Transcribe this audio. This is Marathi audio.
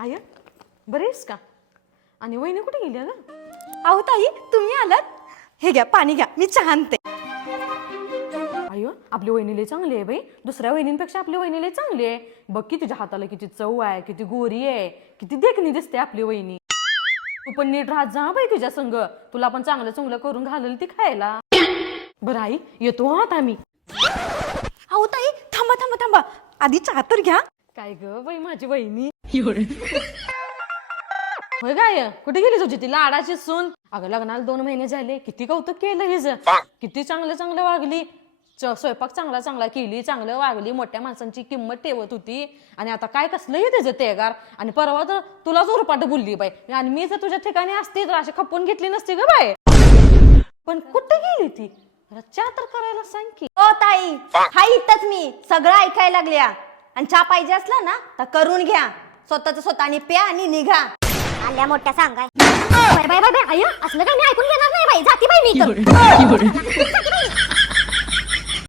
आय बरेस का? आणि वहिनी कुठे गेली ग? अहो ताई तुम्ही आलात, हे घ्या पाणी घ्या, मी चहा आणते. अयो आपली वहिनीले चांगली आहे बाई, दुसऱ्या वहिनींपेक्षा आपली वहिनीले चांगली आहे. बघ की तुझ्या हाताला किती चव आहे, किती गोरी आहे, किती देखणी दिसते आपली वहिनी. तू पण नीट राहत जा बाई तुझ्या संग, तुला पण चांगलं चांगलं करून घालेल ती खायला. बरं आई येतो हा आता मी. अहो ताई थांबा थांबा थांबा, आधी चहा तर घ्या. काय ग बाई माझी वहिनी. होय काय कुठे गेली तुझी ती लाडाची सून? अगं लग्नाला 2 महिने झाले, किती कौतुक केलं हिज, किती चांगलं चांगलं वागली, स्वयंपाक चांगला चांगला केली, चांगलं वागली, मोठ्या माणसांची किंमत ठेवत होती. आणि आता काय कसलंही त्याचं तेगार. आणि परवा तर तुलाच उरपाट बोलली बाई, आणि मी जर तुझ्या ठिकाणी असते तर अशी खपून घेतली नसती ग बाय. पण कुठे गेली ती? चहा तर करायला सांग की. ओ ताई हाय इथंच, मी सगळं ऐकायला लागल्या. आणि चहा पाहिजे असला ना तर करून घ्या, स्वतःच स्वतःनी प्या आणि निघा. आल्या मोठ्या सांगाय. बाय बाय बाय बाय, आय असलं काही मी ऐकून घेणार नाही बाई, जाती बाई मी तर.